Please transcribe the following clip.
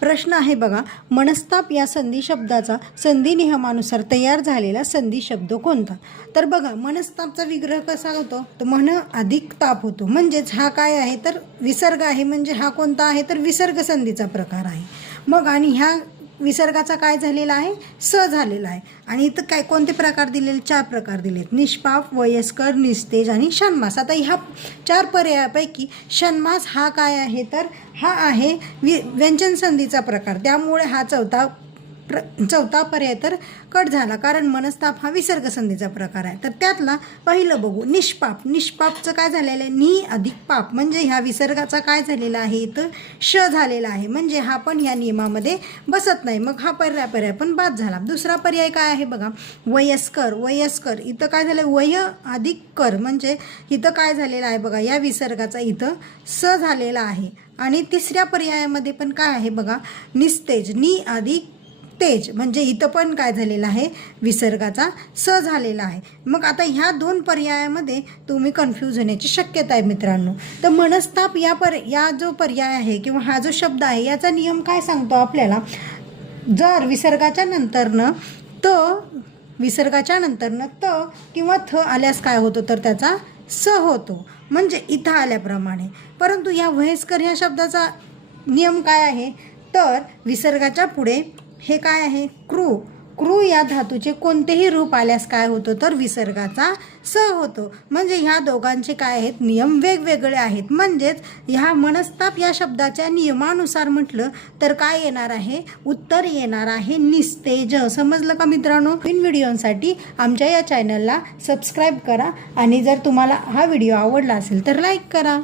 प्रश्न आहे बघा, मनस्ताप या संधी शब्दाचा संधी नियमानुसार तयार झालेला संधी शब्द कोणता? तर बघा, मनस्तापचा विग्रह कसा होतो? तर मन अधिक ताप होतो. म्हणजेच हा काय आहे तर विसर्ग आहे. म्हणजे हा कोणता आहे तर विसर्ग संधीचा प्रकार आहे. मग आणि ह्या विसर्गाचा काय झालेला आहे? स झालेला आहे. आणि इथं काय कोणते प्रकार दिलेले? 4 प्रकार दिलेत: निष्पाप, वयस्कर, निस्तेज आणि षण्मास. आता ह्या 4 पर्यायापैकी षण्मास हा काय आहे तर हा आहे व्यंजन संधीचा प्रकार. त्यामुळे हा चौथा पर्याय तर कट झाला, कारण मनस्ताप हा विसर्ग संधीचा प्रकार आहे. तर त्यातला पहिलं बघू, निष्पाप. निष्पापचं काय झालेलं आहे? नि अधिक पाप. म्हणजे ह्या विसर्गाचा काय झालेला आहे इथं? श झालेला आहे. म्हणजे हा पण या नियमामध्ये बसत नाही. मग हा पर्याय पण बाद झाला. दुसरा पर्याय काय आहे बघा, वयस्कर. वयस्कर इथं काय झालं? वय अधिक कर. म्हणजे इथं काय झालेलं आहे बघा, या विसर्गाचा इथं स झालेला आहे. आणि तिसऱ्या पर्यायामध्ये पण काय आहे बघा, निस्तेज. नि अधिक तेज. म्हणजे इथं पण काय झालेलं आहे? विसर्गाचा स झालेला आहे. मग आता ह्या 2 पर्यायामध्ये तुम्ही कन्फ्यूज होण्याची शक्यता आहे मित्रांनो. तर मनस्ताप या जो पर्याय आहे किंवा हा जो शब्द आहे याचा नियम काय सांगतो आपल्याला? जर विसर्गाच्या नंतरनं त किंवा थ आल्यास काय होतो तर त्याचा स होतो. म्हणजे इथं आल्याप्रमाणे. परंतु या वयस्कर ह्या शब्दाचा नियम काय आहे तर विसर्गाच्या पुढे हे काय आहे? क्रू. क्रू या धातूचे कोणतेही रूप आल्यास काय होतं तर विसर्गाचा स होतो. म्हणजे ह्या दोघांचे काय आहेत? नियम वेगवेगळे आहेत. म्हणजेच ह्या मनस्ताप या शब्दाच्या नियमानुसार म्हटलं तर काय येणार आहे? उत्तर येणार आहे निस्तेज. समजलं का मित्रांनो? नवीन व्हिडिओसाठी आमच्या या चॅनलला सबस्क्राईब करा आणि जर तुम्हाला हा व्हिडिओ आवडला असेल तर लाईक करा.